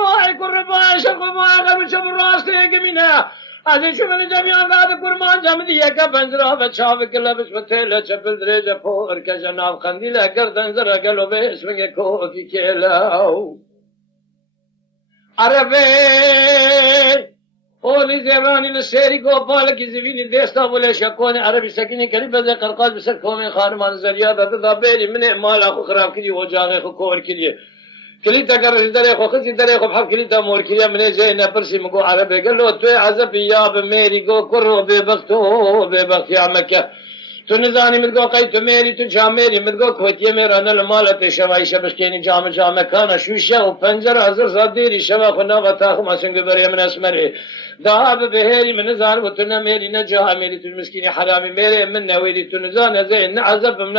رباعي كل رباعي شرق رباعي غرب شب الراس يقمنا هذه شو من جميعا قاعد كرمان جمدية كبنجرة بتشاف كلها بس بتلا شبل درجة فوق كجناب قنديلة قردن زرق قالوا باسمك كوكي كيلاو عربي قولي زيراني للسيري قوبالك زبيني ديستا ولا شكوني عربي سكيني كريبا زي قرقاز بسكومي خانمان زريادة تضابيلي من اعمال اخو خراب كلي وجاغي اخو كور كلي كليتا قرر دريخو خزي دريخو بحب كليتا مور كليا من زي نبرسي مقو عربي قال له توي عزب ياب ميري قو كرو ببختو ببخت يا مكة تو نزانی مدگو قی تو میری تو جامری مدگو کوتیه میرانه لمالت شوای شبشکینی جام کانا شوشه و پنجر هزار صدیری شوا خنا و تاخو مسنگ بری من اسمری دهاب بهری من نزان و تو نمیری نجا میری تو مسکینی حرامی میری من نویری تو نزان زین عذب من